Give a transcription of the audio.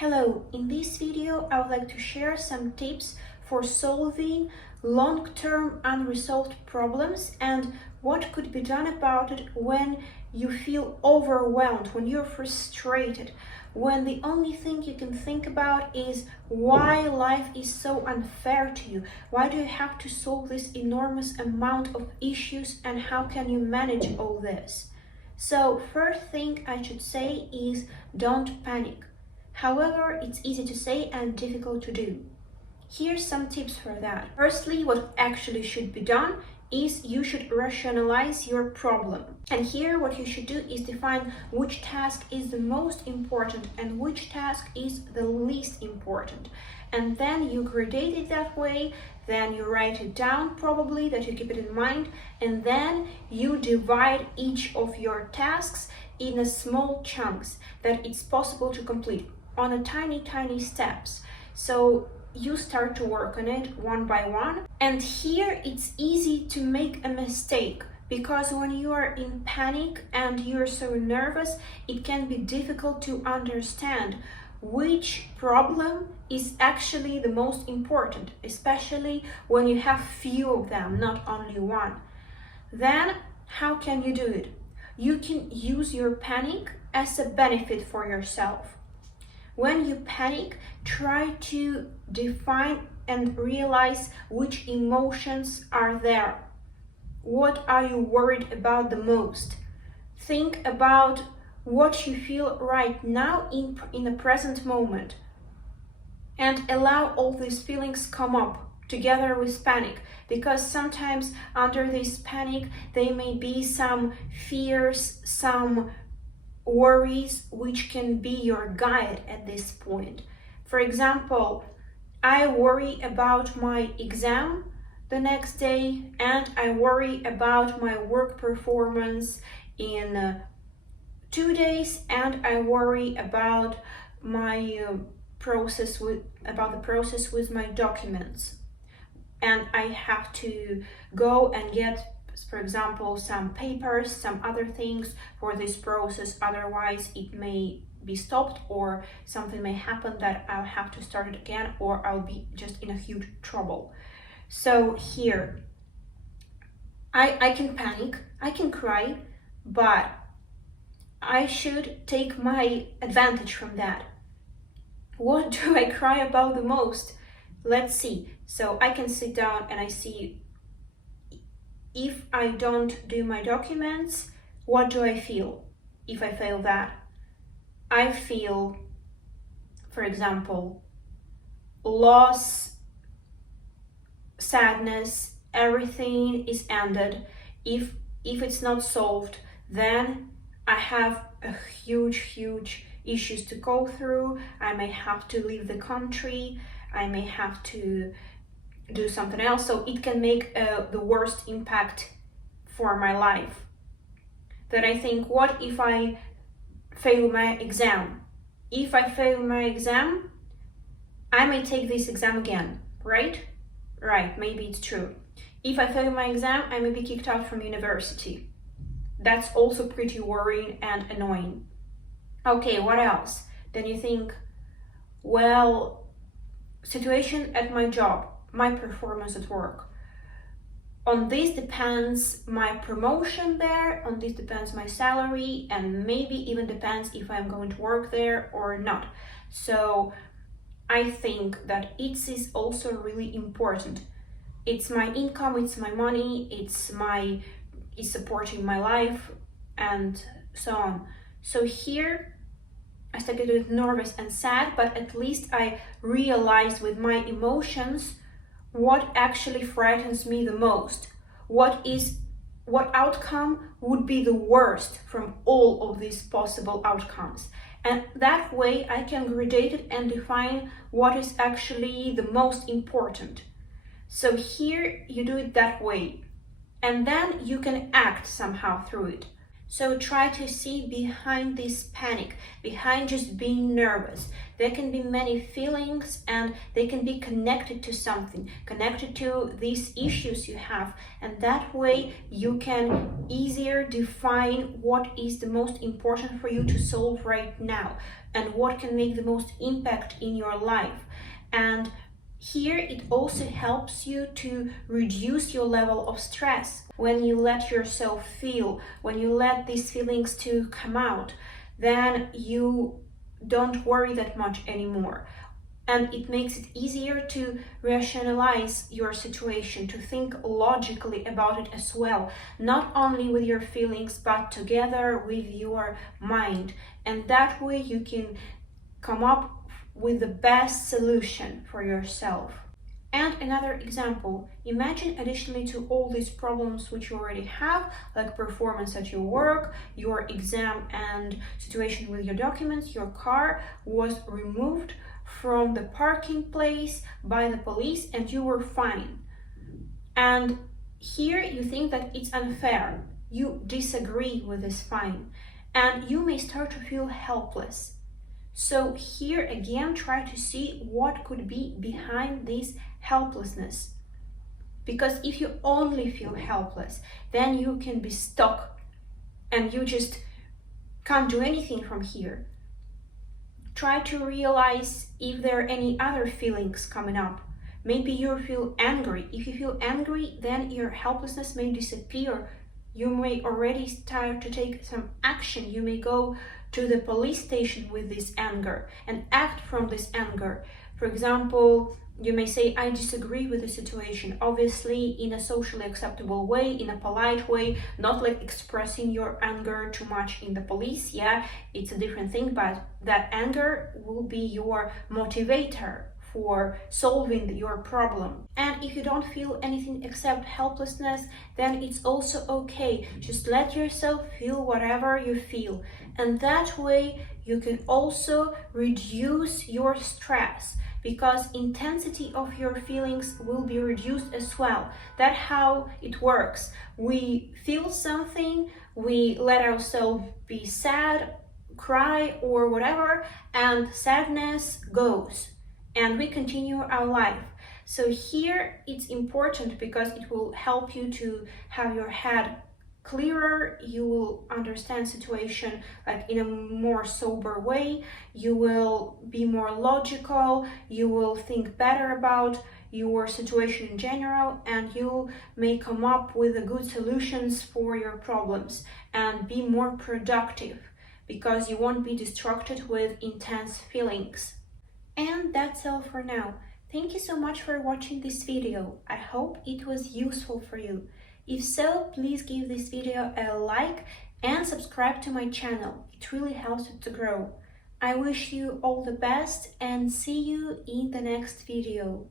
Hello, in this video I would like to share some tips for solving long-term unresolved problems and what could be done about it when you feel overwhelmed, when you're frustrated, when the only thing you can think about is why life is so unfair to you. Why do you have to solve this enormous amount of issues and how can you manage all this? So first thing I should say is don't panic. However, it's easy to say and difficult to do. Here's some tips for that. Firstly, what actually should be done is you should rationalize your problem. And here what you should do is define which task is the most important and which task is the least important. And then you gradate it that way, then you write it down probably, that you keep it in mind, and then you divide each of your tasks in a small chunks that it's possible to complete on a tiny steps. So you start to work on it one by one. And here it's easy to make a mistake because when you are in panic and you're so nervous, it can be difficult to understand which problem is actually the most important, especially when you have few of them, not only one. Then how can you do it? You can use your panic as a benefit for yourself. When you panic, try to define and realize which emotions are there. What are you worried about the most? Think about what you feel right now in the present moment. And allow all these feelings come up together with panic, because sometimes under this panic, there may be some fears, some worries which can be your guide at this point. For example, I worry about my exam the next day and I worry about my work performance in 2 days and I worry about my the process with my documents, and I have to go and get, for example, some papers, some other things for this process, otherwise it may be stopped or something may happen that I'll have to start it again or I'll be just in a huge trouble. So here, I can panic, I can cry, but I should take my advantage from that. What do I cry about the most? Let's see. So I can sit down and I see, if I don't do my documents, what do I feel if I fail that? I feel, for example, loss, sadness, everything is ended. If it's not solved, then I have a huge issues to go through. I may have to leave the country, I may have to do something else, so it can make the worst impact for my life. Then I think, what if I fail my exam? If I fail my exam, I may take this exam again, right? Right, maybe it's true. If I fail my exam, I may be kicked out from university. That's also pretty worrying and annoying. Okay, what else? Then you think, well, situation at my job, my performance at work. On this depends my promotion there, on this depends my salary, and maybe even depends if I'm going to work there or not. So I think that it is also really important. It's my income, it's my money, it's supporting my life, and so on. So here I started to get nervous and sad, but at least I realized with my emotions what actually frightens me the most. What outcome would be the worst from all of these possible outcomes. And that way I can gradate it and define what is actually the most important. So here you do it that way. And then you can act somehow through it. So try to see behind this panic, behind just being nervous. There can be many feelings and they can be connected to something, connected to these issues you have. And that way you can easier define what is the most important for you to solve right now and what can make the most impact in your life. And here it also helps you to reduce your level of stress. When you let yourself feel, when you let these feelings to come out, then you don't worry that much anymore. And it makes it easier to rationalize your situation, to think logically about it as well, not only with your feelings, but together with your mind. And that way you can come up with the best solution for yourself. And another example, imagine additionally to all these problems which you already have, like performance at your work, your exam and situation with your documents, your car was removed from the parking place by the police and you were fined. And here you think that it's unfair, you disagree with this fine, and you may start to feel helpless. So here again, try to see what could be behind this helplessness. Because if you only feel helpless, then you can be stuck and you just can't do anything from here. Try to realize if there are any other feelings coming up. Maybe you feel angry. If you feel angry, then your helplessness may disappear. You may already start to take some action. You may go to the police station with this anger and act from this anger. For example, you may say, I disagree with the situation, obviously in a socially acceptable way, in a polite way, not like expressing your anger too much in the police. Yeah, it's a different thing, but that anger will be your motivator for solving your problem. And if you don't feel anything except helplessness, then it's also okay. Just let yourself feel whatever you feel. And that way you can also reduce your stress, because intensity of your feelings will be reduced as well. That's how it works. We feel something, we let ourselves be sad, cry or whatever, and sadness goes and we continue our life. So here it's important because it will help you to have your head clearer. You will understand situation like in a more sober way. You will be more logical. You will think better about your situation in general, and you may come up with the good solutions for your problems and be more productive because you won't be distracted with intense feelings. And that's all for now. Thank you so much for watching this video. I hope it was useful for you. If so, please give this video a like and subscribe to my channel. It really helps it to grow. I wish you all the best and see you in the next video.